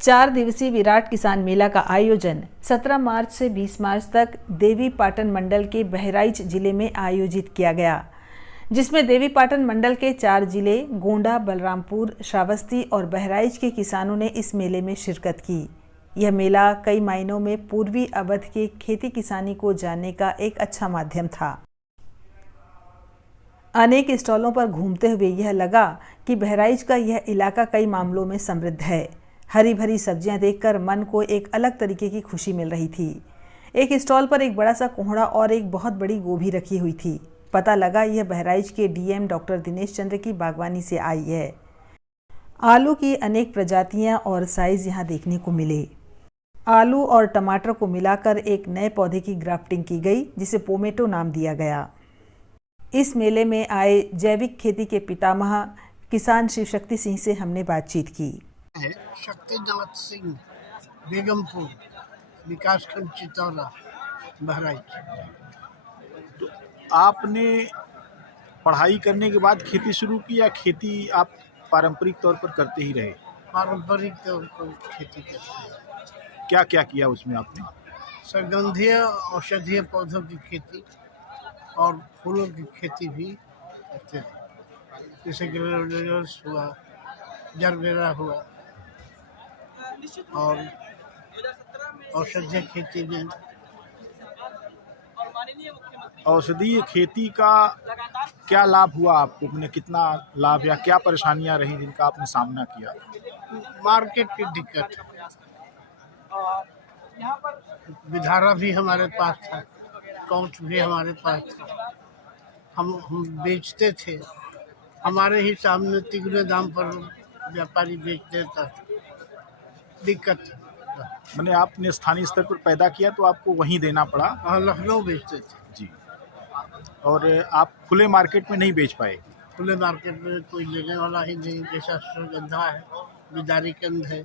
4 दिवसीय विराट किसान मेला का आयोजन 17 मार्च से 20 मार्च तक देवीपाटन मंडल के बहराइच जिले में आयोजित किया गया, जिसमें देवीपाटन मंडल के 4 जिले गोंडा, बलरामपुर, श्रावस्ती और बहराइच के किसानों ने इस मेले में शिरकत की। यह मेला कई मायनों में पूर्वी अवध के खेती किसानी को जानने का एक अच्छा माध्यम था। अनेक स्टॉलों पर घूमते हुए यह लगा कि बहराइच का यह इलाका कई मामलों में समृद्ध है। हरी भरी सब्जियां देखकर मन को एक अलग तरीके की खुशी मिल रही थी। एक स्टॉल पर एक बड़ा सा कोहड़ा और एक बहुत बड़ी गोभी रखी हुई थी। पता लगा यह बहराइच के डीएम डॉक्टर दिनेश चंद्र की बागवानी से आई है। आलू की अनेक प्रजातियां और साइज यहां देखने को मिले। आलू और टमाटर को मिलाकर एक नए पौधे की ग्राफ्टिंग की गई, जिसे पोमेटो नाम दिया गया। इस मेले में आए जैविक खेती के पितामह किसान शिवशक्ति सिंह से हमने बातचीत की। शक्तिनाथ सिंह, बेगमपुर, विकासखंड चितौरा, बहराइच। तो आपने पढ़ाई करने के बाद खेती शुरू की या खेती आप पारंपरिक तौर पर करते ही रहे? पारंपरिक तौर पर खेती करते हैं। क्या क्या किया उसमें आपने? सुगंधीय औषधीय पौधों की खेती और फूलों की खेती भी करते हैं, जैसे ग्लेडियोलस हुआ, जरबेरा हुआ, और औषधीय खेती में। औषधीय खेती का क्या लाभ हुआ आपको? आपने कितना लाभ या क्या परेशानियां रही जिनका आपने सामना किया? मार्केट की दिक्कत, विधारा भी हमारे पास था, काउंट भी हमारे पास था, हम बेचते थे, हमारे ही सामने तिगुने दाम पर व्यापारी बेच देता था। दिक्कत मैंने आपने स्थानीय स्तर पर पैदा किया तो आपको वहीं देना पड़ा? हाँ, लखनऊ बेचते थे जी। और आप खुले मार्केट में नहीं बेच पाए? खुले मार्केट में कोई लेने वाला ही नहीं। जैसा सुगंधा है, बिदारी कंद है,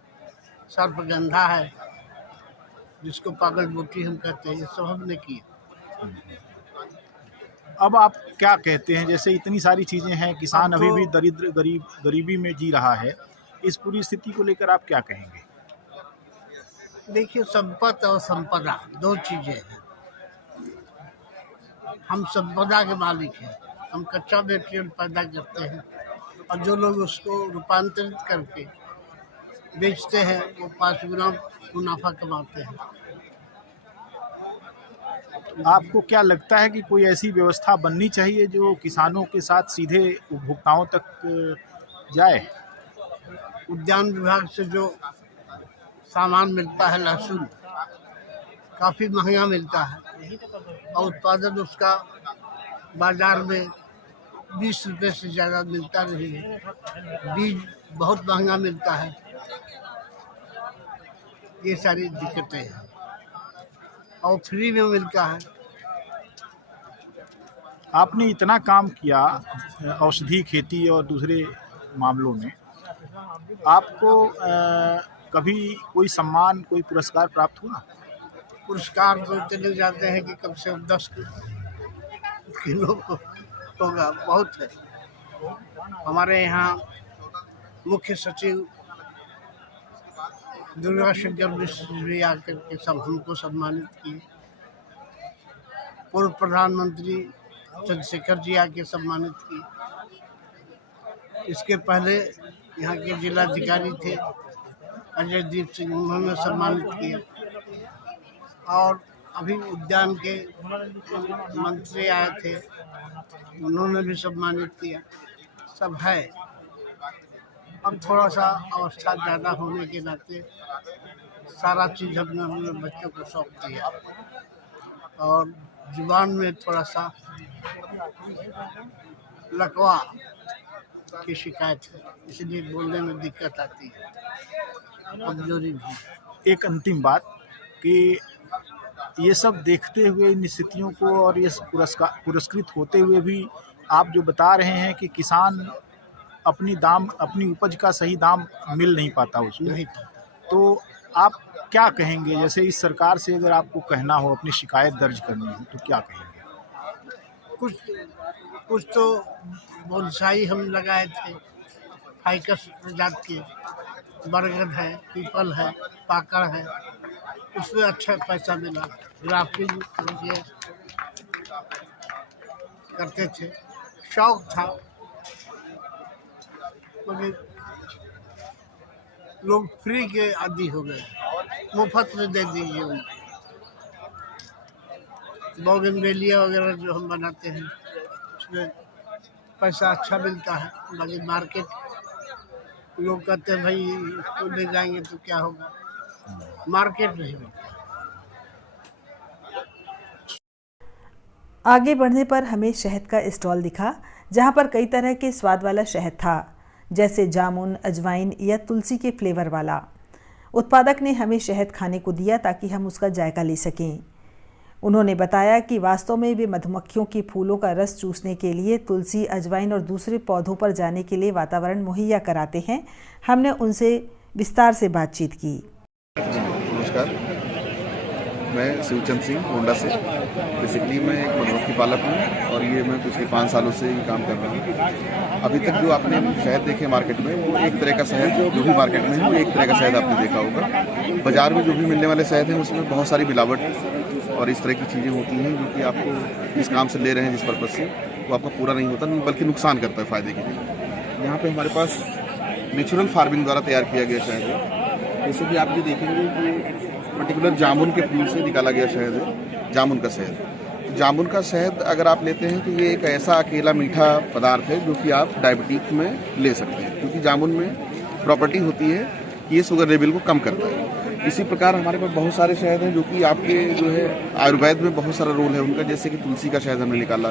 सर्पगंधा है, जिसको पागल बोटी हम कहते हैं, ये सब हमने किया। अब आप क्या कहते हैं, जैसे इतनी सारी चीजें हैं, किसान अभी भी दरिद्र गरीबी में जी रहा है, इस पूरी स्थिति को लेकर आप क्या कहेंगे? देखिए, संपत्ति और संपदा दो चीजें हैं। हम संपदा के मालिक हैं, हम कच्चा मटेरियल पैदा करते हैं और जो लोग उसको रूपांतरित करके बेचते हैं वो 5 गुना मुनाफा कमाते हैं। आपको क्या लगता है कि कोई ऐसी व्यवस्था बननी चाहिए जो किसानों के साथ सीधे उपभोक्ताओं तक जाए? उद्यान विभाग से जो सामान मिलता है, लहसुन काफ़ी महंगा मिलता है और उत्पादन उसका बाजार में 20 रुपये से ज़्यादा मिलता नहीं है। बीज बहुत महंगा मिलता है। ये सारी दिक्कतें हैं और फ्री में मिलता है। आपने इतना काम किया औषधि खेती और दूसरे मामलों में, आपको कभी कोई सम्मान, कोई पुरस्कार प्राप्त हुआ? पुरस्कार तो चले जाते हैं कि कम से कम 10 किलो होगा, बहुत है। हमारे यहाँ मुख्य सचिव दुर्गा शंकर मिश्र भी आकर के सब हमको सम्मानित किए। पूर्व प्रधानमंत्री चंद्रशेखर जी आके सम्मानित किए। इसके पहले यहाँ के जिलाधिकारी थे अजय दीप सिंह, उन्होंने सम्मानित किया। और अभी उद्यान के मंत्री आए थे, उन्होंने भी सम्मानित किया। सब है। अब थोड़ा सा अवस्था ज़्यादा होने के नाते सारा चीज़ हमने अपने बच्चों को सौंप दिया और जुबान में थोड़ा सा लकवा की शिकायत है, इसलिए बोलने में दिक्कत आती है, कमजोरी भी। एक अंतिम बात कि ये सब देखते हुए, इन स्थितियों को और ये पुरस्कृत होते हुए भी आप जो बता रहे हैं कि किसान अपनी उपज का सही दाम मिल नहीं पाता उसको, नहीं, तो आप क्या कहेंगे? जैसे इस सरकार से अगर आपको कहना हो, अपनी शिकायत दर्ज करनी हो, तो क्या कहेंगे? कुछ तो बोनसाई हम लगाए थे, फाइकस प्रजाति के, बरगद है, पीपल है, पाकड़ है, उसमें अच्छा पैसा मिला। ग्राफ्टिंग ये करते थे, शौक था, मगर लोग फ्री के आदी हो गए, मुफ्त में दे दीजिए उनको। बोगनवेलिया वगैरह जो हम बनाते हैं उसमें पैसा अच्छा मिलता है, बाकी मार्केट लोग कहते हैं भाई इसको ले जाएंगे तो क्या होगा, मार्केट नहीं मिलता। आगे बढ़ने पर हमें शहद का स्टॉल दिखा, जहां पर कई तरह के स्वाद वाला शहद था, जैसे जामुन, अजवाइन या तुलसी के फ्लेवर वाला। उत्पादक ने हमें शहद खाने को दिया ताकि हम उसका जायका ले सकें। उन्होंने बताया कि वास्तव में वे मधुमक्खियों के फूलों का रस चूसने के लिए तुलसी, अजवाइन और दूसरे पौधों पर जाने के लिए वातावरण मुहैया कराते हैं। हमने उनसे विस्तार से बातचीत की। नमस्कार, मैं शिवचंद सिंह गोंडा से। बेसिकली मैं एक मधुमक्खी पालक हूँ और ये मैं पिछले 5 सालों से ये काम कर रहा हूँ। अभी तक जो आपने शहद देखे मार्केट में, वो एक तरह का शहद जो भी मार्केट में है वो एक तरह का शहद आपने देखा होगा। बाज़ार में जो भी मिलने वाले शहद हैं उसमें बहुत सारी मिलावट और इस तरह की चीज़ें होती हैं जो कि आपको जिस काम से ले रहे हैं, जिस पर्पज़ से, वो आपका पूरा नहीं होता, बल्कि नुकसान करता है फ़ायदे के लिए। यहाँ पे हमारे पास नेचुरल फार्मिंग द्वारा तैयार किया गया शहद है। जैसे कि आप ये देखेंगे कि पर्टिकुलर जामुन के फूल से निकाला गया शहद है, जामुन का शहद। जामुन का शहद अगर आप लेते हैं तो ये एक ऐसा अकेला मीठा पदार्थ है जो कि आप डायबिटीज में ले सकते हैं, क्योंकि जामुन में प्रॉपर्टी होती है कि ये शुगर लेवल को कम करता है। इसी प्रकार हमारे पास बहुत सारे शहद हैं जो कि आपके जो है आयुर्वेद में बहुत सारा रोल है उनका, जैसे कि तुलसी का शहद हमने निकाला,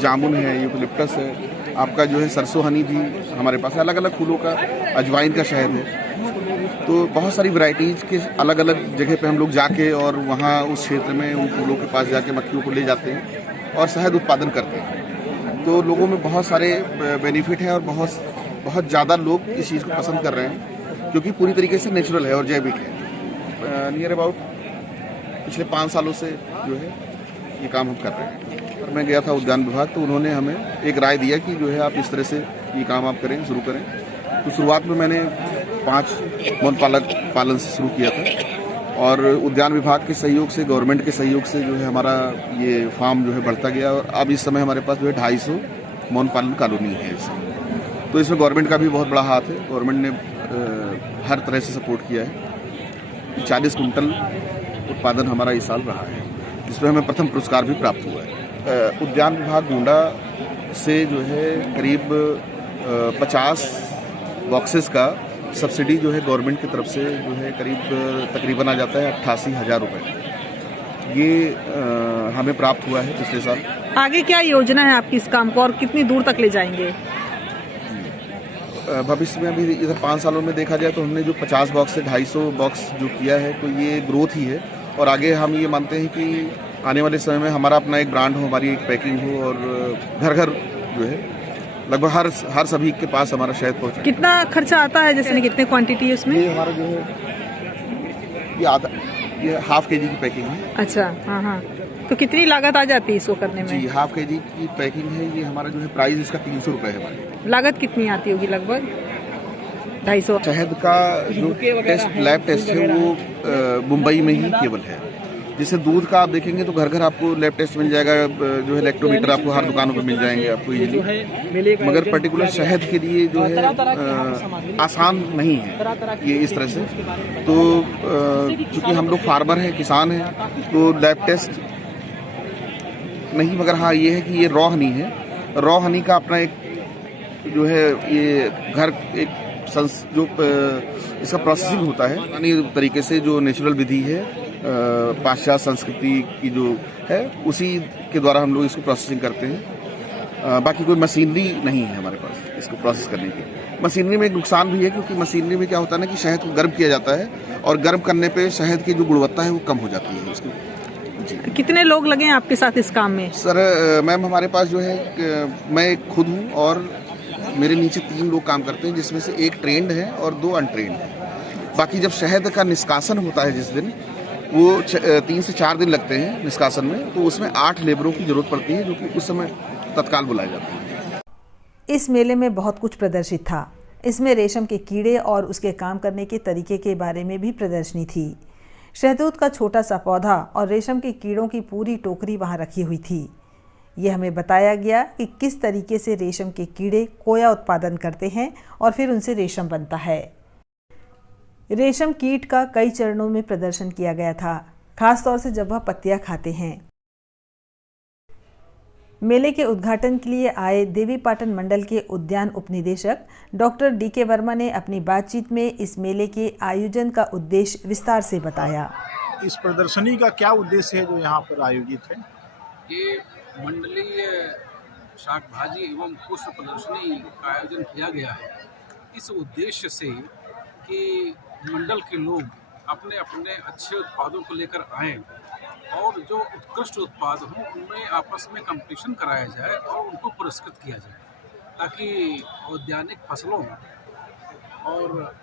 जामुन है, यूकलिप्टस है, आपका जो है सरसों हनी भी हमारे पास है, अलग अलग फूलों का, अजवाइन का शहद है। तो बहुत सारी वैरायटीज़ के अलग अलग जगह पे हम लोग जाके और वहाँ उस क्षेत्र में उन फूलों के पास जाके मक्खियों को ले जाते हैं और शहद उत्पादन करते हैं। तो लोगों में बहुत सारे बेनिफिट हैं और बहुत ज़्यादा लोग इस चीज़ को पसंद कर रहे हैं, क्योंकि पूरी तरीके से नेचुरल है और जैविक है। नियर अबाउट पिछले 5 सालों से जो है ये काम हम कर रहे हैं। और मैं गया था उद्यान विभाग, तो उन्होंने हमें एक राय दिया कि जो है आप इस तरह से ये काम आप करें, शुरू करें। तो शुरुआत में मैंने 5 वन पालन से शुरू किया था और उद्यान विभाग के सहयोग से, गवर्नमेंट के सहयोग से जो है हमारा ये फार्म जो है बढ़ता गया और अब इस समय हमारे पास जो है 250 मौन पालन कॉलोनी है इसमें। तो इसमें गवर्नमेंट का भी बहुत बड़ा हाथ है। गवर्नमेंट ने हर तरह से सपोर्ट किया है। 40 कुंटल उत्पादन हमारा इस साल रहा है, जिसमें हमें प्रथम पुरस्कार भी प्राप्त हुआ है। उद्यान विभाग गोंडा से जो है करीब 50 बॉक्सेस का सब्सिडी जो है गवर्नमेंट की तरफ से जो है करीब तकरीबन आ जाता है 88,000 रुपये। ये हमें प्राप्त हुआ है पिछले साल। आगे क्या योजना है आपकी इस काम को और कितनी दूर तक ले जाएंगे? भविष्य में अभी इधर 5 सालों में देखा जाए तो हमने जो 50 बॉक्स से 250 बॉक्स जो किया है, तो ये ग्रोथ ही है। और आगे हम ये मानते हैं कि आने वाले समय में हमारा अपना एक ब्रांड हो, हमारी एक पैकिंग हो और घर घर जो है लगभग हर सभी के पास हमारा शहद पहुँचे। कितना खर्चा आता है, जैसे कितने क्वांटिटी है उसमें? ये हमारा जो है ये ½ kg की पैकिंग है। अच्छा, हाँ। तो कितनी लागत आ जाती है इसको करने में? जी, ½ kg की पैकिंग है। ये हमारा जो है प्राइस इसका 300 रुपये है हमारे। लागत कितनी आती होगी? लगभग 250। शहद का जो लैब टेस्ट है वो मुंबई में ही केवल है। जैसे दूध का आप देखेंगे तो घर घर आपको लैब टेस्ट मिल जाएगा, जो है लैक्टोमीटर आपको हर दुकानों पर मिल जाएंगे आपको इजीली। मगर पर्टिकुलर शहद के लिए जो है आसान नहीं है ये इस तरह से। तो चूँकि हम लोग फार्मर हैं, किसान हैं, तो लैब टेस्ट नहीं, मगर हाँ ये है कि ये रॉ हनी है। रॉ हनी का अपना एक जो है ये घर एक जो इसका प्रोसेसिंग होता है, यानी तरीके से जो नेचुरल विधि है पाश्चात्य संस्कृति की जो है उसी के द्वारा हम लोग इसको प्रोसेसिंग करते हैं। बाकी कोई मशीनरी नहीं है हमारे पास इसको प्रोसेस करने की। मशीनरी में एक नुकसान भी है, क्योंकि मशीनरी में क्या होता है ना कि शहद को गर्म किया जाता है और गर्म करने पे शहद की जो गुणवत्ता है वो कम हो जाती है उसकी। जी। कितने लोग लगे हैं आपके साथ इस काम में? सर मैम हमारे पास जो है मैं खुद हूँ और मेरे नीचे 3 लोग काम करते हैं, जिसमें से एक ट्रेंड है और 2 अनट्रेंड है। बाकी जब शहद का निष्कासन होता है जिस दिन, वो 3 से 4 दिन लगते हैं निष्कासन में, तो उसमें 8 लेबरों की जरूरत पड़ती है, जो कि उस समय तत्काल बुलाए जाते हैं। इस मेले में बहुत कुछ प्रदर्शित था। इसमें रेशम के कीड़े और उसके काम करने के तरीके के बारे में भी प्रदर्शनी थी। शहतूत का छोटा सा पौधा और रेशम के कीड़ों की पूरी टोकरी वहाँ रखी हुई थी। यह हमें बताया गया कि किस तरीके से रेशम के कीड़े कोया उत्पादन करते हैं और फिर उनसे रेशम बनता है। रेशम कीट का कई चरणों में प्रदर्शन किया गया था, खास तौर से जब वह पत्तियां खाते हैं। मेले के उद्घाटन के लिए आए देवीपाटन मंडल के उद्यान उपनिदेशक डॉक्टर डी.के. वर्मा ने अपनी बातचीत में इस मेले के आयोजन का उद्देश्य विस्तार से बताया। इस प्रदर्शनी का क्या उद्देश्य है जो यहाँ पर आयोजित है? ये मंडलीय शाक भाजी एवं पुष्प प्रदर्शनी का आयोजन किया गया है इस उद्देश्य से कि मंडल के लोग अपने अपने अच्छे उत्पादों को लेकर आएँ और जो उत्कृष्ट उत्पाद हों उनमें आपस में कंपटीशन कराया जाए और उनको पुरस्कृत किया जाए, ताकि औद्यानिक फसलों और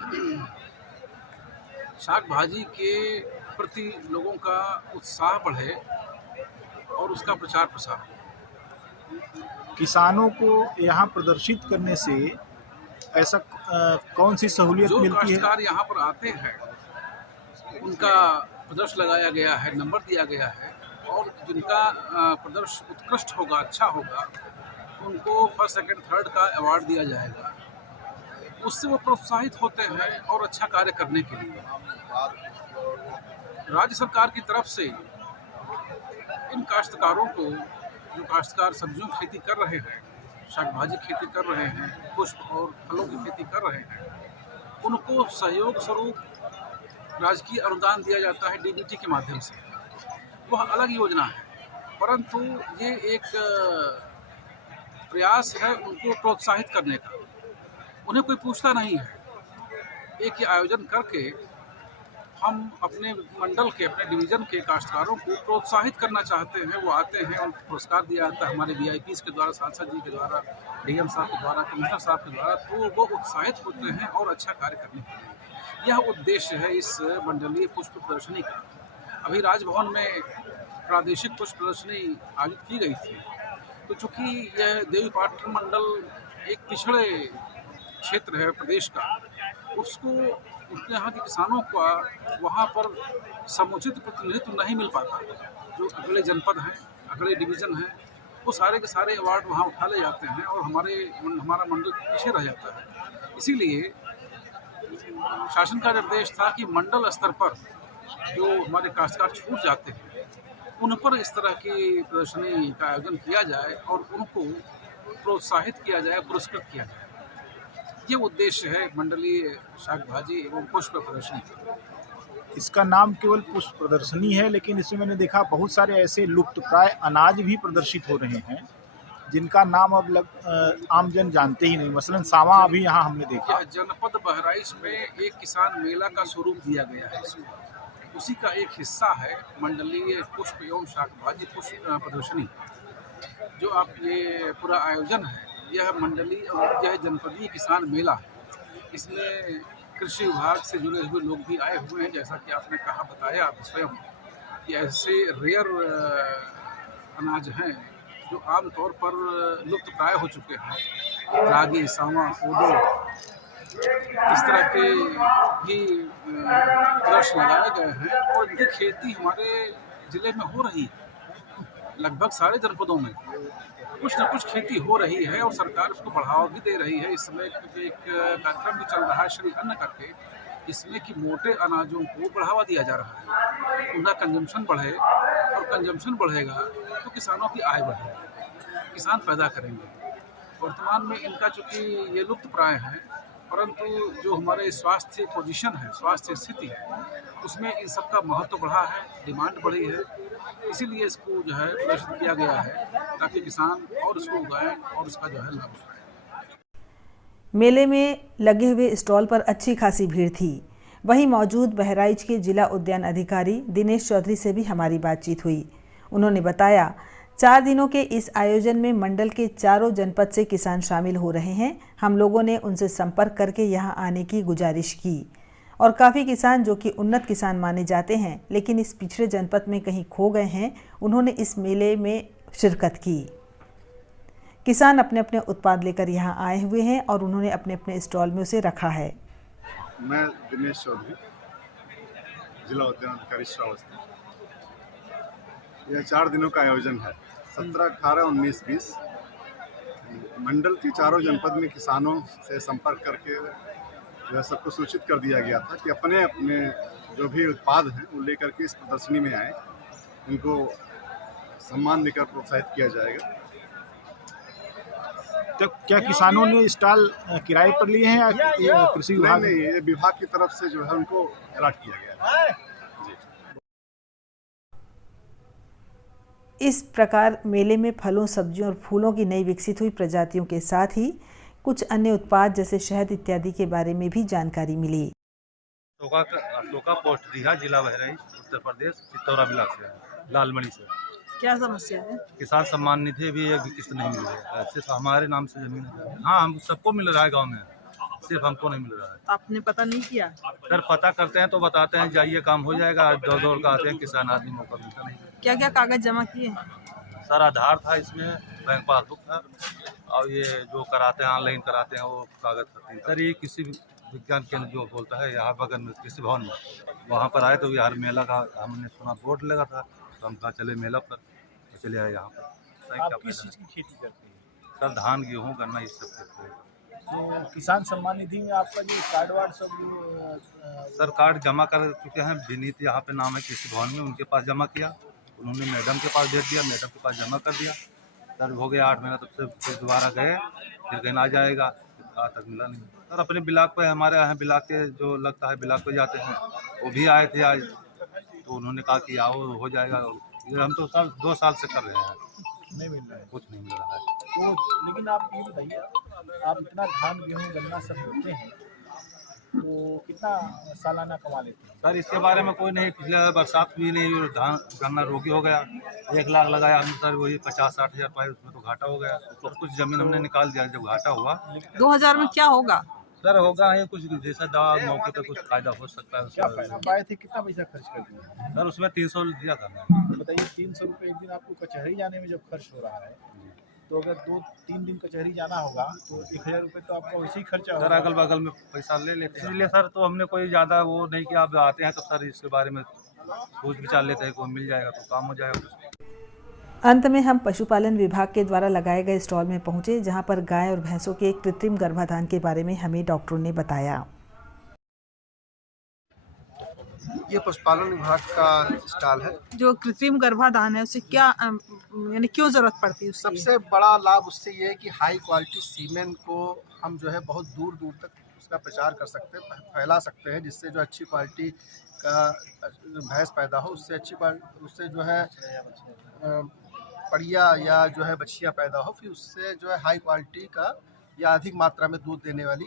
शाक भाजी के प्रति लोगों का उत्साह बढ़े और उसका प्रचार प्रसार हो। किसानों को यहाँ प्रदर्शित करने से ऐसा कौन सी सहूलियत जो मिलती है? काश्तकार यहाँ पर आते हैं उनका प्रदर्शन लगाया गया है, नंबर दिया गया है और जिनका प्रदर्शन उत्कृष्ट होगा, अच्छा होगा, उनको फर्स्ट सेकंड थर्ड का अवार्ड दिया जाएगा। उससे वो प्रोत्साहित होते हैं और अच्छा कार्य करने के लिए। राज्य सरकार की तरफ से इन काश्तकारों को, जो काश्तकार सब्जियों की खेती कर रहे हैं, शाक भाजी खेती कर रहे हैं, पुष्प और फलों की खेती कर रहे हैं, उनको सहयोग स्वरूप राजकीय अनुदान दिया जाता है डीबीटी के माध्यम से। वह अलग योजना है, परंतु ये एक प्रयास है उनको प्रोत्साहित करने का। उन्हें कोई पूछता नहीं है। एक ये आयोजन करके हम अपने मंडल के, अपने डिवीज़न के काश्तकारों को प्रोत्साहित करना चाहते हैं। वो आते हैं, उनको पुरस्कार दिया जाता है हमारे VIPs के द्वारा, सांसद जी के द्वारा, DM साहब के द्वारा, कमिश्नर साहब के द्वारा, तो वो उत्साहित होते हैं और अच्छा कार्य करने के लिए। यह उद्देश्य है इस मंडलीय पुष्प प्रदर्शनी का। अभी राजभवन में प्रादेशिक पुष्प प्रदर्शनी आयोजित की गई थी, तो चूँकि यह देवीपाटन मंडल एक पिछड़े क्षेत्र है प्रदेश का, उसको उनके यहाँ के किसानों का वहाँ पर समुचित प्रतिनिधित्व नहीं मिल पाता। जो अगले जनपद हैं, अगले डिवीज़न हैं, वो सारे के सारे अवार्ड वहाँ उठा ले जाते हैं और हमारा मंडल पीछे रह जाता है। इसीलिए शासन का निर्देश था कि मंडल स्तर पर जो हमारे काश्तकार छूट जाते हैं उन पर इस तरह की प्रदर्शनी का आयोजन किया जाए और उनको प्रोत्साहित किया जाए, पुरस्कृत किया जाए। ये उद्देश्य है मंडलीय शाक भाजी एवं पुष्प प्रदर्शनी का। इसका नाम केवल पुष्प प्रदर्शनी है, लेकिन इसमें मैंने देखा बहुत सारे ऐसे लुप्तप्राय अनाज भी प्रदर्शित हो रहे हैं जिनका नाम अब आमजन जानते ही नहीं। मसलन सावा अभी यहाँ हमने देखा। जनपद बहराइच में एक किसान मेला का स्वरूप दिया गया है, उसी का एक हिस्सा है मंडलीय पुष्प एवं शाक भाजी पुष्प प्रदर्शनी। जो आप ये पूरा आयोजन है, यह मंडलीय और यह जनपदीय किसान मेला है। इसमें कृषि विभाग से जुड़े हुए लोग भी आए हुए हैं, जैसा कि आपने कहा, बताया स्वयं कि ऐसे रेयर अनाज हैं जो आमतौर पर लुप्त प्राय हो चुके हैं। रागी, सावा, कोदो, इस तरह के भी प्रदर्शन लगाए गए हैं और इनकी खेती हमारे ज़िले में हो रही है। लगभग सारे जनपदों में कुछ न कुछ खेती हो रही है और सरकार उसको बढ़ावा भी दे रही है। इस समय एक कार्यक्रम भी चल रहा है श्री अन्न करके, इसमें कि मोटे अनाजों को बढ़ावा दिया जा रहा है, उनका कंजम्पशन बढ़े, और कंजम्पशन बढ़ेगा तो किसानों की आय बढ़ेगी, किसान पैदा करेंगे। वर्तमान में इनका चूँकि ये लुप्त प्राय है, परंतु जो हमारे स्वास्थ्य पोजीशन है, स्वास्थ्य स्थिति है, उसमें इन सब का महत्व बढ़ा है, डिमांड बढ़ी है। इसीलिए इसको जो है प्रदर्शित किया गया है ताकि किसान और इसको उगाएं और इसका जो है लाभ उठाएं। मेले में लगे हुए स्टॉल पर अच्छी खासी भीड़ थी। वहीं मौजूद बहराइच के जिला उद्यान अधिकारी दिनेश चौधरी से भी हमारी बातचीत हुई। उन्होंने बताया 4 दिनों के इस आयोजन में मंडल के चारों जनपद से किसान शामिल हो रहे हैं। हम लोगों ने उनसे संपर्क करके यहां आने की गुजारिश की और काफ़ी किसान जो कि उन्नत किसान माने जाते हैं लेकिन इस पिछड़े जनपद में कहीं खो गए हैं, उन्होंने इस मेले में शिरकत की। किसान अपने अपने उत्पाद लेकर यहाँ आए हुए हैं और उन्होंने अपने अपने स्टॉल में उसे रखा है। मैं दिनेश चौधरी, जिला उद्यान अधिकारी श्रावस्ती। यह 4 दिनों का आयोजन है। 17, 18, 19, 20 मंडल के चारों जनपद में किसानों से संपर्क करके जो है सबको सूचित कर दिया गया था कि अपने अपने जो भी उत्पाद हैं वो लेकर के इस प्रदर्शनी में आए, उनको सम्मान देकर प्रोत्साहित किया जाएगा। तो क्या किसानों ने स्टॉल किराए पर लिए हैं या कृषि विभाग? नहीं, ये विभाग की तरफ से जो है उनको अलॉट किया गया है। इस प्रकार मेले में फलों, सब्जियों और फूलों की नई विकसित हुई प्रजातियों के साथ ही कुछ अन्य उत्पाद जैसे शहद इत्यादि के बारे में भी जानकारी मिली। अशोका पोस्ट रिहा, जिला बहराइच, उत्तर प्रदेश, चित्तौरा ब्लॉक से, लालमणि से। क्या समस्या है? किसान सम्मान निधि भी एक भी किस्त नहीं मिल रही है, सिर्फ हमारे नाम से जमीन है। हाँ, हम सबको मिल रहा है गांव में, सिर्फ हमको नहीं मिल रहा है। आपने पता नहीं किया? सर पता करते हैं तो बताते हैं जाइए काम हो जाएगा, दौड़ दौड़ कर आते हैं, किसान आदमी मौका मिलता नहीं। क्या क्या कागज जमा किए? सर आधार था इसमें, बैंक पासबुक था और ये जो कराते हैं ऑनलाइन कराते हैं वो कागज करते हैं। सर ये किसी विज्ञान केंद्र जो बोलता है यहाँ बगल में कृषि भवन में, वहाँ पर आए तो यार मेला का हमने सुना बोर्ड लगा था, तो हम कहा चले मेला पर, तो चले आए यहाँ पर। आप किस चीज़ की खेती करते हैं? सर धान, गेहूँ, गन्ना ये सब करते हैं। तो किसान सम्मान निधि में आपका जो कार्ड वार्ड सब सर कार्ड जमा कर चुके हैं, विनीत यहाँ पे नाम है कृषि भवन में, उनके पास जमा किया, उन्होंने मैडम के पास भेज दिया, मैडम के पास जमा कर दिया। सर हो गया 8 महीना, तब से फिर दोबारा गए, फिर कहीं आ जाएगा, आज तक मिला नहीं। सर अपने ब्लॉक पे, हमारे यहाँ ब्लॉक के जो लगता है ब्लॉक पे जाते हैं, वो भी आए थे आज, तो उन्होंने कहा कि आओ हो जाएगा। ये हम तो सर 2 साल से कर रहे हैं, नहीं मिल रहा है। कुछ नहीं मिल रहा है। तो लेकिन आप ये बताइए, आप इतना धान, गेहूँ, गन्ना सब करते हैं तो कितना सालाना कमा लेते हैं? सर इसके बारे में कोई नहीं, पिछले बरसात भी नहीं हुई, धान गन्ना रोगी हो गया, 1 लाख लगाया हमने सर, वही 50-60 हज़ार पाए, उसमें तो घाटा हो गया। तो कुछ जमीन हमने निकाल दिया, जब घाटा हुआ। 2000 में क्या होगा? सर होगा ये कुछ जैसा दवा मौके पर कुछ फायदा हो सकता है क्या उसका। फायदा पाए थे? कितना पैसा खर्च कर दिया? सर उसमें 300 दिया था। बताइए, 300 रुपये एक दिन आपको कचहरी जाने में जब खर्च हो रहा है, तो अगर 2-3 दिन कचहरी जाना होगा तो 1000 रुपये तो आपका वैसे ही खर्चा सर होगा। अगल बगल में पैसा ले लेते हैं, इसलिए सर तो हमने कोई ज़्यादा वो नहीं कि आप आते हैं तो सर इसके बारे में सोच विचार लेते हैं, कोई मिल जाएगा तो काम हो जाएगा। अंत में हम पशुपालन विभाग के द्वारा लगाए गए स्टॉल में पहुंचे, जहां पर गाय और भैंसों के कृत्रिम गर्भाधान के बारे में हमें डॉक्टरों ने बताया। ये पशुपालन विभाग का स्टॉल है। जो कृत्रिम गर्भाधान है उससे क्या यानी क्यों जरूरत पड़ती है? सबसे बड़ा लाभ उससे ये है कि हाई क्वालिटी सीमेंट को हम जो है बहुत दूर दूर तक उसका प्रचार कर सकते हैं, फैला सकते हैं, जिससे जो अच्छी क्वालिटी का भैंस पैदा हो, उससे अच्छी उससे जो है बढ़िया या जो है बछिया पैदा हो, फिर उससे जो है हाई क्वालिटी का या अधिक मात्रा में दूध देने वाली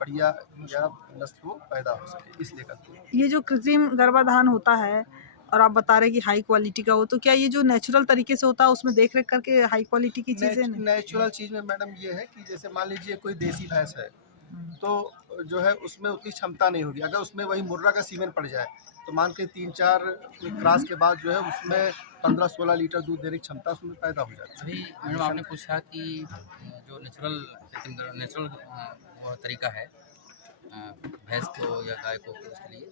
बढ़िया या नस्ल वो पैदा हो सके, इसलिए करते हैं। ये जो कृत्रिम गर्भाधान होता है और आप बता रहे हैं कि हाई क्वालिटी का हो, तो क्या ये जो नेचुरल तरीके से होता है उसमें देख रेख करके हाई क्वालिटी की चीज़ें? नेचुरल चीज़ में मैडम ये है कि जैसे मान लीजिए कोई देसी भैंस है तो जो है उसमें उतनी क्षमता नहीं होगी। अगर उसमें वही मुर्रा का सीमेंट पड़ जाए तो मान के 3-4 क्रॉस के बाद जो है उसमें 15-16 लीटर दूध देने की क्षमता उसमें पैदा हो जाती है। अभी मैडम आपने पूछा कि जो नेचुरल तरीका है भैंस को या गाय को उसके लिए,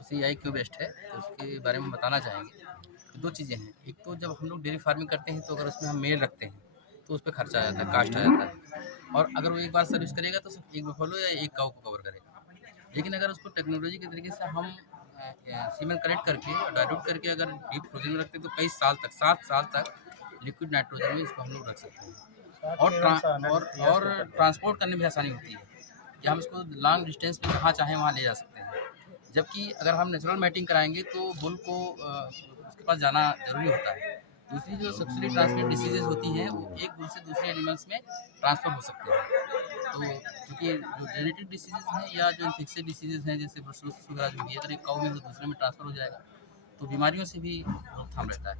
उसी आई क्यों बेस्ट है, तो उसके बारे में बताना चाहेंगे। तो 2 चीज़ें हैं, एक तो जब हम लोग डेयरी फार्मिंग करते हैं तो अगर उसमें हम मेल रखते हैं तो उस पर खर्चा आ जाता है, कास्ट आ जाता है, और अगर वो एक बार सर्विस करेगा तो सिर्फ एक बफेलो या एक काऊ को कवर करेगा। लेकिन अगर उसको टेक्नोलॉजी के तरीके से हम सीमेंट कलेक्ट करके डाइल्यूट करके अगर डीप फ्रोजन में रखते हैं तो कई साल तक, 7 साल तक लिक्विड नाइट्रोजन में इसको हम लोग रख सकते हैं, और ट्रांसपोर्ट करने में आसानी होती है कि हम इसको लॉन्ग डिस्टेंस पे जहाँ चाहें वहाँ ले जा सकते हैं। जबकि अगर हम नेचुरल मैटिंग कराएंगे तो बुल को उसके पास जाना जरूरी होता है। दूसरी जो सेक्सुअली ट्रांसमिट डिसीजेज होती हैं वो एक बुल से दूसरे एनिमल्स में ट्रांसफर हो सकते हैं। तो क्योंकि जो जेनेटिक डिसीजेज हैं या जो इन्फेक्शियस डिसीजेज हैं जैसे ब्रुसेलोसिस वगैरह जो भी अगर एक काऊ में तो दूसरे में ट्रांसफर हो जाएगा, तो बीमारियों से भी रोकथाम रहता है।